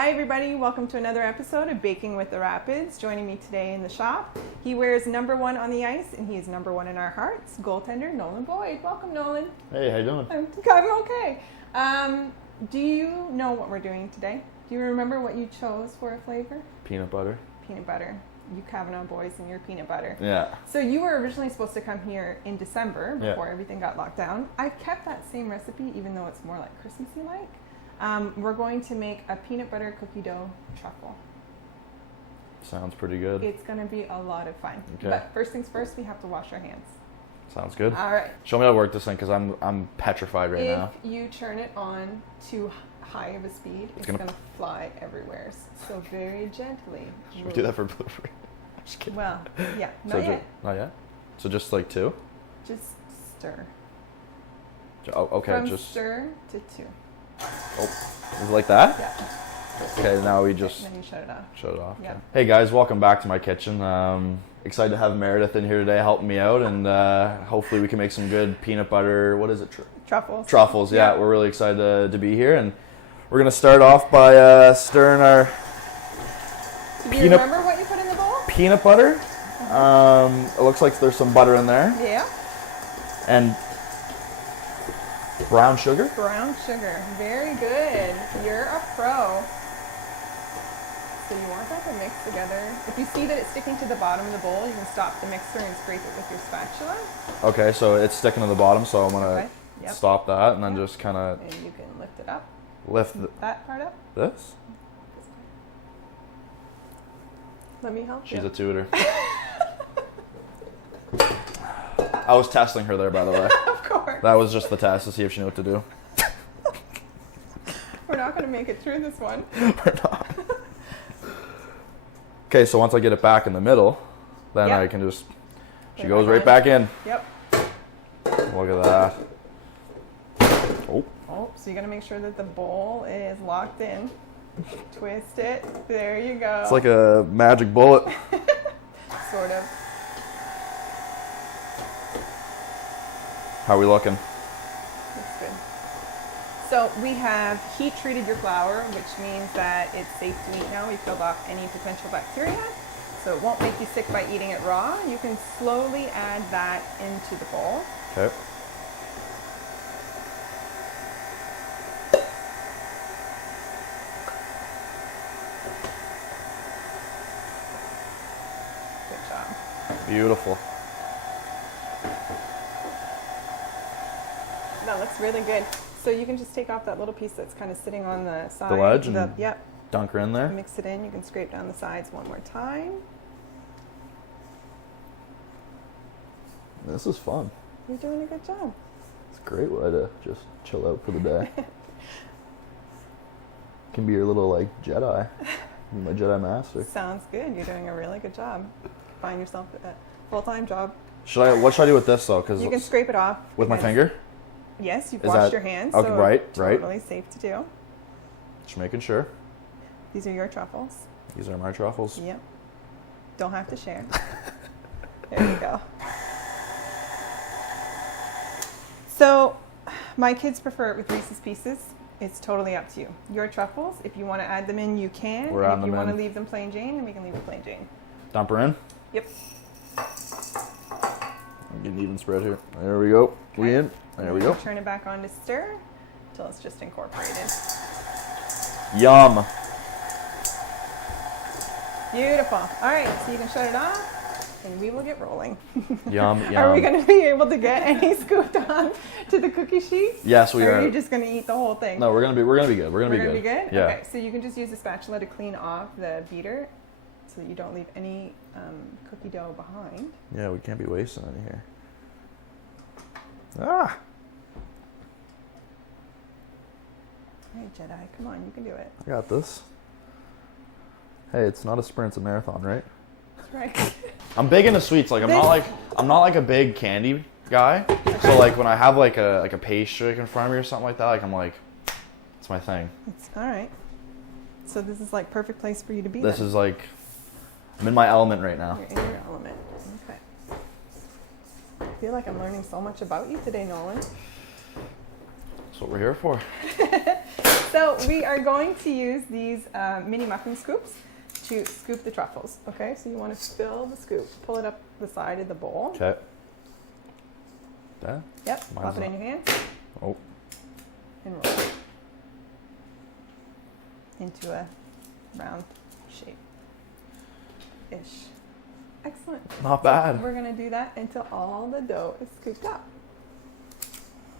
Hi everybody, welcome to another episode of Baking with the Rapids. Joining me today in the shop, he wears number 1 on the ice and he is number 1 in our hearts, goaltender Nolan Boyd. Welcome, Nolan. Hey, how you doing? I'm okay. Do you know what we're doing today? Do you remember what you chose for a flavor? Peanut butter. Peanut butter. You Kavanaugh boys and your peanut butter. Yeah. So you were originally supposed to come here in December before everything got locked down. I've kept that same recipe even though it's more like Christmassy like. We're going to make a peanut butter cookie dough truffle. Sounds pretty good. It's going to be a lot of fun. Okay. But first things first, we have to wash our hands. Sounds good. All right. Show me how to work this thing because I'm petrified right now. If you turn it on too high of a speed, it's going to fly everywhere. So very gently. Should we do that for Blueberry? I'm just kidding. Well, yeah. Not yet. Not yet? So just like 2? Just stir. Oh, okay. From just stir to 2. Oh, is it like that? Yeah. Okay, now we just... And then you shut it off. Shut it off. Yeah. Okay. Hey guys, welcome back to my kitchen. Excited to have Meredith in here today helping me out, and hopefully we can make some good peanut butter, what is it? Truffles. Truffles, yeah. We're really excited to be here, and we're going to start off by stirring our Do you remember what you put in the bowl? peanut butter. It looks like there's some butter in there. Yeah. And brown sugar. Brown sugar. Very good. You're a pro. So you want that to mix together. If you see that it's sticking to the bottom of the bowl, you can stop the mixer and scrape it with your spatula. Okay, so it's sticking to the bottom, so I'm going to stop that and then just kind of... And you can lift it up. Lift that part up. This? Let me help you. She's a tutor. I was testing her there, by the way. Of course. That was just the test to see if she knew what to do. We're not going to make it through this one. We're not. Okay, so once I get it back in the middle, then I can just... She goes right back in. Yep. Look at that. Oh. Oh, so you got to make sure that the bowl is locked in. Twist it. There you go. It's like a magic bullet. Sort of. How are we looking? That's good. So we have heat treated your flour, which means that it's safe to eat now. We killed off any potential bacteria. So it won't make you sick by eating it raw. You can slowly add that into the bowl. Okay. Good job. Beautiful. That looks really good. So you can just take off that little piece that's kind of sitting on the side. The ledge and yep. Dunk her in there. Mix it in. You can scrape down the sides one more time. This is fun. You're doing a good job. It's a great way to just chill out for the day. Can be your little like Jedi. Be my Jedi master. Sounds good. You're doing a really good job. Find yourself a full-time job. What should I do with this though? Because you can scrape it off with my finger. Yes, you've washed your hands. Okay, so right. Totally safe to do. Just making sure. These are your truffles. These are my truffles. Yep. Don't have to share. There you go. So, my kids prefer it with Reese's Pieces. It's totally up to you. Your truffles, if you want to add them in, you can. We're and if you want to leave them plain Jane, then we can leave it plain Jane. Dump her in? Yep. Get an even spread here. There we go. Okay. We in. There we go. Turn it back on to stir until it's just incorporated. Yum. Beautiful. All right, so you can shut it off, and we will get rolling. Yum, yum. Are we going to be able to get any scooped on to the cookie sheet? Yes, we are. Or are you just going to eat the whole thing? No, we're gonna be good. We're gonna be good. We're gonna be good? Yeah. Okay, so you can just use a spatula to clean off the beater so that you don't leave any cookie dough behind. Yeah, we can't be wasting any here. Ah. Hey, Jedi, come on, you can do it. I got this. Hey, it's not a sprint, it's a marathon, right? That's right. I'm big into sweets. Like I'm not like a big candy guy. So like when I have like a pastry in front of me or something like that, like I'm like, it's my thing. It's all right. So this is like perfect place for you to be. This is like, I'm in my element right now. You're in your element. Okay. I feel like I'm learning so much about you today, Nolan. That's what we're here for. So we are going to use these mini muffin scoops to scoop the truffles. Okay, so you want to fill the scoop, pull it up the side of the bowl. Okay. That? Yep, pop it in your hands. Oh. And roll it into a round shape. Ish. Excellent. Not bad. We're going to do that until all the dough is scooped up.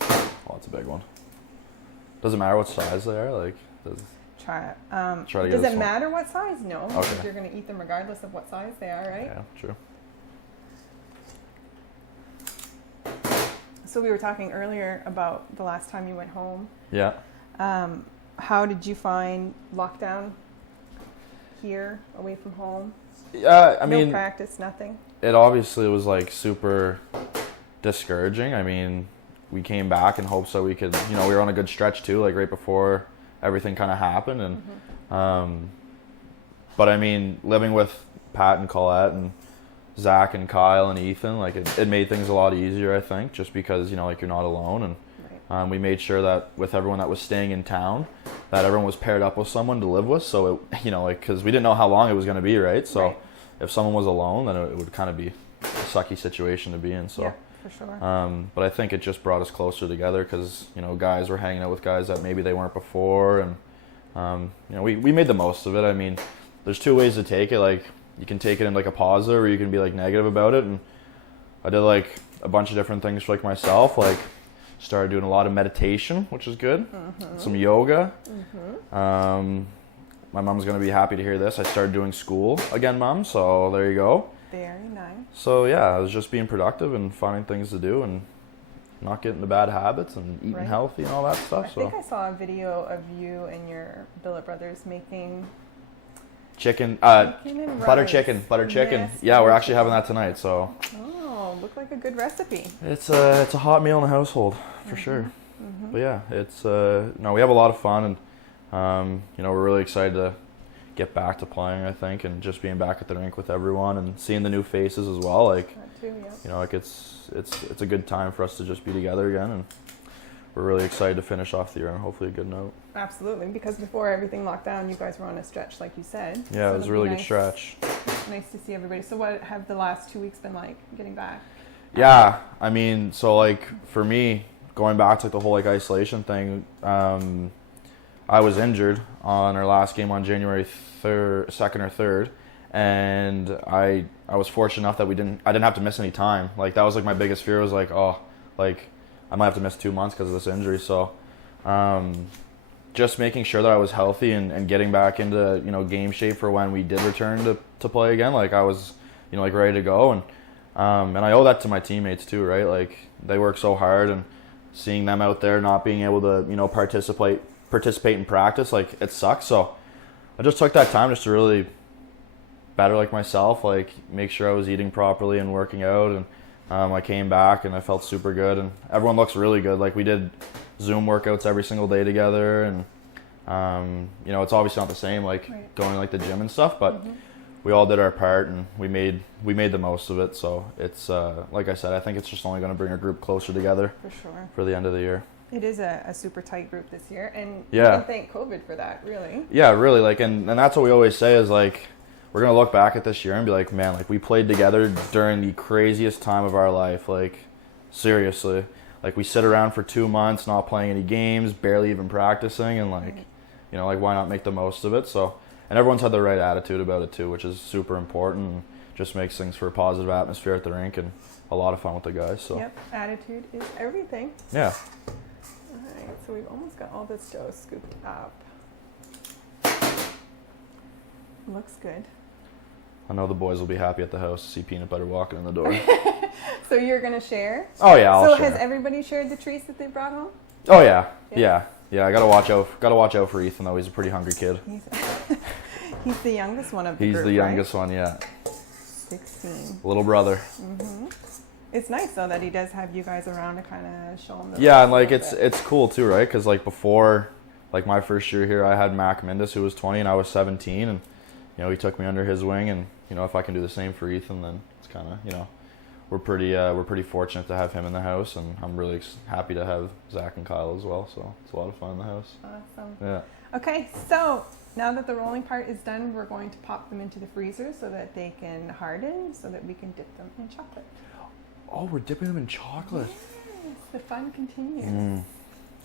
Oh, that's a big one. Doesn't matter what size they are. Like, Try it. Try to get does this it one. matter what size? No. Okay. Because you're going to eat them regardless of what size they are, right? yeah, true. So we were talking earlier about the last time you went home. Yeah. How did you find lockdown here, away from home? Yeah, I No mean, practice, nothing. it obviously was like super discouraging. I mean, we came back in hopes that we could, we were on a good stretch too, like right before everything kind of happened. And, but I mean, living with Pat and Colette and Zach and Kyle and Ethan, like it made things a lot easier, I think, just because, like you're not alone. And we made sure that with everyone that was staying in town, that everyone was paired up with someone to live with. So, it, like, because we didn't know how long it was going to be, right? So if someone was alone, then it would kind of be a sucky situation to be in. So, yeah, for sure. but I think it just brought us closer together because, guys were hanging out with guys that maybe they weren't before. And, we made the most of it. I mean, there's two ways to take it. Like, you can take it in like a positive or you can be like negative about it. And I did like a bunch of different things for like myself, like started doing a lot of meditation, which is good. Some yoga. My mom's going to be happy to hear this. I started doing school again, Mom. So there you go. Very nice. So yeah, I was just being productive and finding things to do and not getting into bad habits and eating healthy and all that stuff. I think I saw a video of you and your billet brothers making chicken, and butter rice. chicken. Yes, Yeah, we're butter actually having that tonight. So Oh, looked like a good recipe. it's a hot meal in the household for sure. But yeah, it's no, we have a lot of fun and we're really excited to get back to playing, I think, and just being back at the rink with everyone and seeing the new faces as well. Like, That too, yeah. like it's a good time for us to just be together again, and we're really excited to finish off the year on hopefully a good note. Absolutely, because before everything locked down, you guys were on a stretch, like you said. Yeah, So it was a it'll really be good stretch. Nice to see everybody. So what have the last 2 weeks been like, getting back? Yeah, I mean, so like for me, going back to like the whole like isolation thing, I was injured on our last game on January 2nd or 3rd, and I was fortunate enough that I didn't have to miss any time. Like that was like my biggest fear was like, oh, like I might have to miss 2 months because of this injury. So just making sure that I was healthy and getting back into game shape for when we did return to play again. Like I was like ready to go, and I owe that to my teammates too, right? Like they work so hard, and seeing them out there not being able to participate in practice, like it sucks. So I just took that time just to really better like myself, like make sure I was eating properly and working out, and I came back and I felt super good, and everyone looks really good. Like we did Zoom workouts every single day together, and it's obviously not the same like going to like the gym and stuff, but we all did our part and we made the most of it. So it's like I said, I think it's just only going to bring our group closer together For sure. for the end of the year. It is a super tight group this year, and Yeah. you can thank COVID for that, really. Yeah, really, like, and that's what we always say is like, we're gonna look back at this year and be like, man, like we played together during the craziest time of our life. Like, seriously, like we sit around for 2 months not playing any games, barely even practicing, and like, like why not make the most of it? So, and everyone's had the right attitude about it too, which is super important. And just makes things for a positive atmosphere at the rink and a lot of fun with the guys. So, Yep, attitude is everything. yeah. Alright, so we've almost got all this dough scooped up. Looks good. I know the boys will be happy at the house to see Peanut Butter walking in the door. So you're gonna share? Oh yeah, I'll share. Has everybody shared the treats that they brought home? Oh yeah, Yeah. yeah. I gotta watch out for Ethan though. He's a pretty hungry kid. He's the youngest one of the He's group, the youngest right? one, yeah. 16. Little brother. It's nice though that he does have you guys around to kind of show him. Yeah, and like it's cool too, right? Because like before, like my first year here, I had Mac Mindus who was 20 and I was 17, and he took me under his wing, and if I can do the same for Ethan, then it's kind of we're pretty fortunate to have him in the house, and I'm really happy to have Zach and Kyle as well. So it's a lot of fun in the house. Awesome. Yeah. Okay, so now that the rolling part is done, we're going to pop them into the freezer so that they can harden, so that we can dip them in chocolate. Oh, we're dipping them in chocolate. Yes, the fun continues.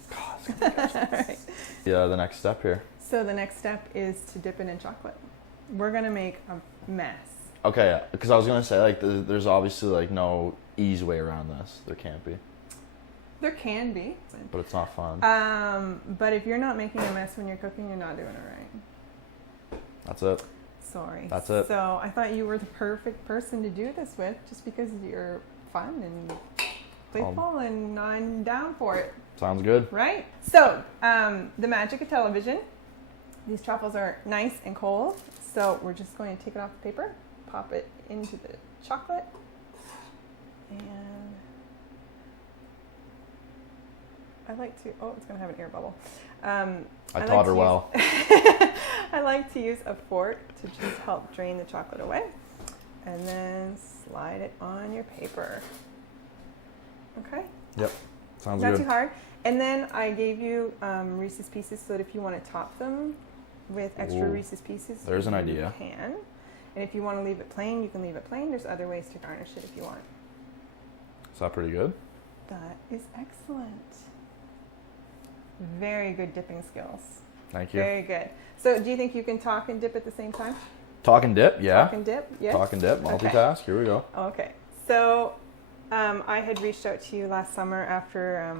God, it's gonna catch me. Right. Yeah, the next step here. So the next step is to dip it in chocolate. We're gonna make a mess. Okay, because I was gonna say, like, there's obviously like no easy way around this. There can't be. There can be. But it's not fun. But if you're not making a mess when you're cooking, you're not doing it right. That's it. Sorry. That's it. So I thought you were the perfect person to do this with, just because you're fun and playful, and I'm down for it. Sounds good. Right? So, the magic of television. These truffles are nice and cold, so we're just going to take it off the paper, pop it into the chocolate, and I like to, oh, it's going to have an air bubble. I taught her well. I like to use a fork to just help drain the chocolate away, and then slide it on your paper. Okay? Yep. Sounds Not good. too hard. And then I gave you Reese's Pieces, so that if you want to top them with extra Reese's Pieces, there's an idea. You can. And if you want to leave it plain, you can leave it plain. There's other ways to garnish it if you want. Is that pretty good? That is excellent. Very good dipping skills. Thank you. Very good. So do you think you can talk and dip at the same time? Talk and dip, yeah. Talk and dip, yes. Talk and dip, multitask. Okay. Here we go. Okay. So I had reached out to you last summer after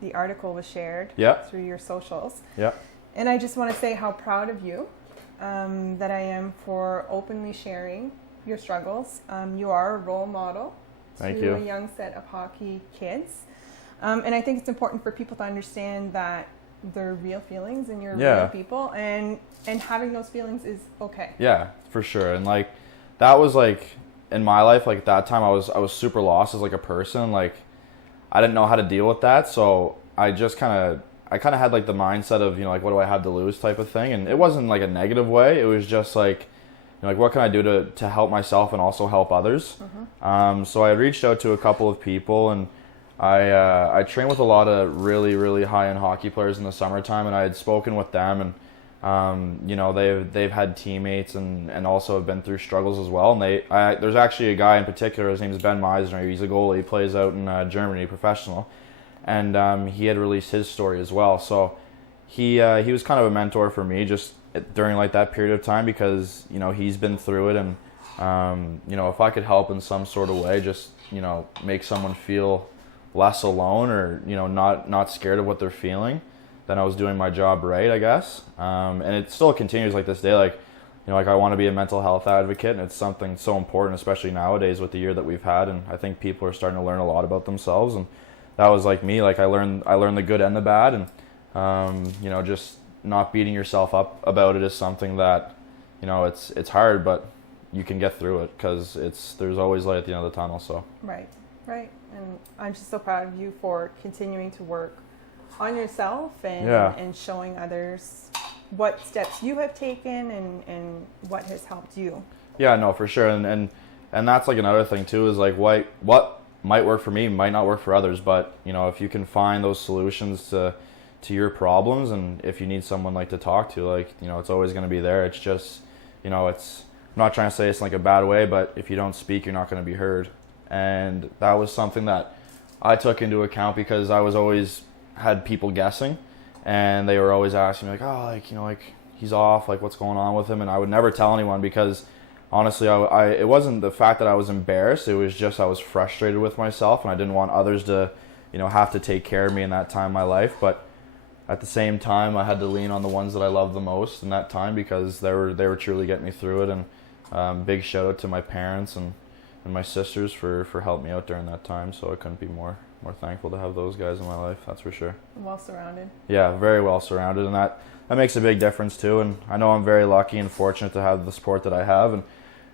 the article was shared through your socials. Yeah. And I just want to say how proud of you that I am for openly sharing your struggles. You are a role model to a young set of hockey kids. And I think it's important for people to understand that they're real feelings and you're real people, and having those feelings is okay. Yeah, for sure. And like that was like in my life, like at that time I was super lost as like a person. Like I didn't know how to deal with that, so I just kind of had like the mindset of, you know, like, what do I have to lose type of thing. And it wasn't like a negative way. It was just like, you know, like, what can I do to help myself and also help others? So I reached out to a couple of people, and I trained with a lot of really, really high-end hockey players in the summertime, and I had spoken with them, and you know, they've had teammates and also have been through struggles as well. And there's actually a guy in particular. His name is Ben Meisner. He's a goalie. He plays out in Germany, professional, and he had released his story as well. So he was kind of a mentor for me just during like that period of time, because, you know, he's been through it, and you know, if I could help in some sort of way, just, you know, make someone feel less alone, or, you know, not scared of what they're feeling, then I was doing my job right, I guess. And it still continues like this day. Like, you know, like, I want to be a mental health advocate, and it's something so important, especially nowadays with the year that we've had. And I think people are starting to learn a lot about themselves, and that was like me. Like I learned the good and the bad, and you know, just not beating yourself up about it is something that, you know, it's hard, but you can get through it, because there's always light at the end of the tunnel. So right. And I'm just so proud of you for continuing to work on yourself and showing others what steps you have taken and what has helped you. Yeah, no, for sure. And that's like another thing too, is like what might work for me might not work for others, but, you know, if you can find those solutions to your problems, and if you need someone like to talk to, like, you know, it's always going to be there. It's just, you know, I'm not trying to say it's like a bad way, but if you don't speak, you're not going to be heard. And that was something that I took into account, because I was always had people guessing, and they were always asking me like, oh, like, you know, like, he's off, like, what's going on with him? And I would never tell anyone, because honestly, it wasn't the fact that I was embarrassed. It was just I was frustrated with myself, and I didn't want others to, you know, have to take care of me in that time of my life. But at the same time, I had to lean on the ones that I loved the most in that time, because they were truly getting me through it. And big shout out to my parents and my sisters for helping me out during that time. So I couldn't be more thankful to have those guys in my life, that's for sure. Well surrounded. Yeah, very well surrounded, and that makes a big difference too. And I know I'm very lucky and fortunate to have the support that I have, and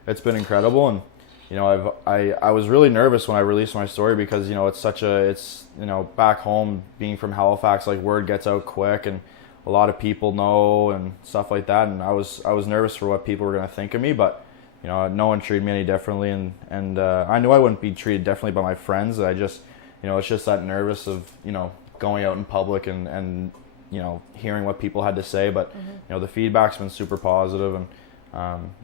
it's been incredible. And, you know, I was really nervous when I released my story, because, you know, it's you know, back home, being from Halifax, like, word gets out quick, and a lot of people know and stuff like that. And I was nervous for what people were going to think of me, but no one treated me any differently, and I knew I wouldn't be treated differently by my friends. I just, it's just that nervous of, going out in public and hearing what people had to say. But, the feedback's been super positive, and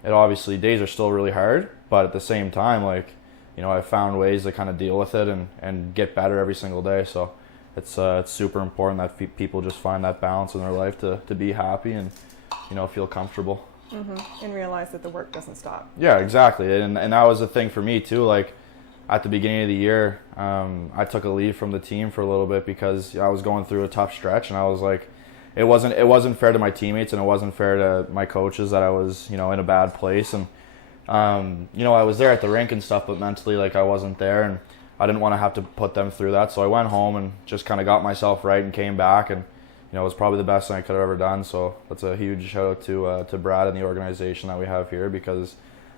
it obviously, days are still really hard, but at the same time, like, I've found ways to kind of deal with it and get better every single day. So it's super important that people just find that balance in their life to be happy and, feel comfortable. And realize that the work doesn't stop. Yeah, exactly. And that was the thing for me too. Like at the beginning of the year, I took a leave from the team for a little bit because I was going through a tough stretch, and I was like, it wasn't fair to my teammates, and it wasn't fair to my coaches that I was, in a bad place. And I was there at the rink and stuff, but mentally, like, I wasn't there, and I didn't want to have to put them through that. So I went home and just kind of got myself right and came back, and it was probably the best thing I could have ever done. So that's a huge shout out to Brad and the organization that we have here, because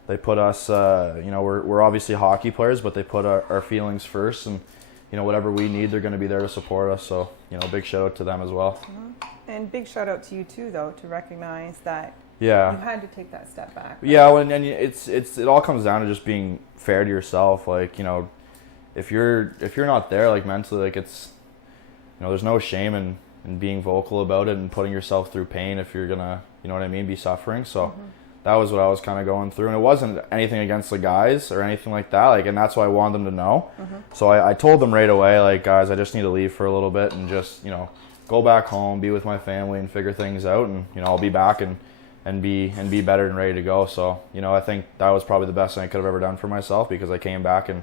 they put us, we're obviously hockey players, but they put our feelings first, and whatever we need, they're going to be there to support us. So big shout out to them as well. And big shout out to you too, though, to recognize that you had to take that step back. Right? Yeah, and it all comes down to just being fair to yourself. Like, if you're not there, like, mentally, like, it's, there's no shame in being vocal about it and putting yourself through pain if you're gonna, be suffering. So that was what I was kind of going through, and it wasn't anything against the guys or anything like that. Like, and that's what I wanted them to know. So I told them right away, like, guys, I just need to leave for a little bit and just, go back home, be with my family, and figure things out, and I'll be back and be better and ready to go. So I think that was probably the best thing I could have ever done for myself, because I came back and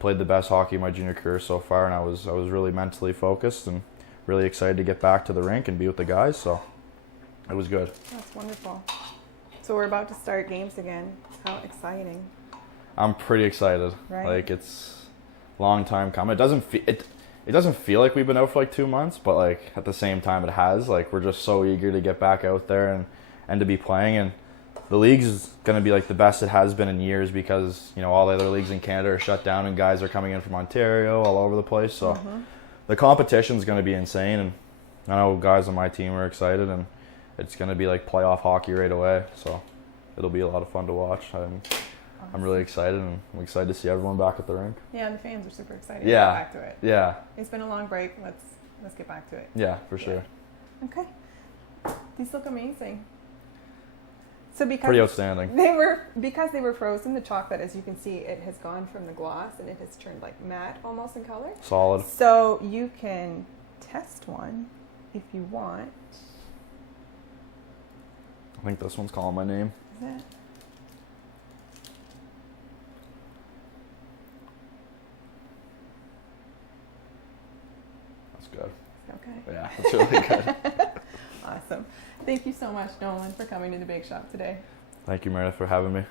played the best hockey of my junior career so far, and I was really mentally focused and really excited to get back to the rink and be with the guys. So it was good. That's wonderful. So we're about to start games again. How exciting! I'm pretty excited. Right? Like, it's a long time coming. It doesn't feel like we've been out for like 2 months, but like at the same time it has. Like, we're just so eager to get back out there and to be playing, and the league's going to be like the best it has been in years, because all the other leagues in Canada are shut down and guys are coming in from Ontario, all over the place. So the competition's going to be insane, and I know guys on my team are excited, and it's going to be like playoff hockey right away. So it'll be a lot of fun to watch. I'm really excited, and I'm excited to see everyone back at the rink. Yeah, and the fans are super excited to get back to it. Yeah. It's been a long break. Let's get back to it. Yeah, for sure. Okay. These look amazing. So because pretty outstanding. They were frozen, the chocolate, as you can see, it has gone from the gloss and it has turned like matte almost in color. Solid. So you can test one if you want. I think this one's calling my name. Is it? Good. Okay. Yeah, that's really good. Awesome. Thank you so much, Nolan, for coming to the Bake Shop today. Thank you, Meredith, for having me.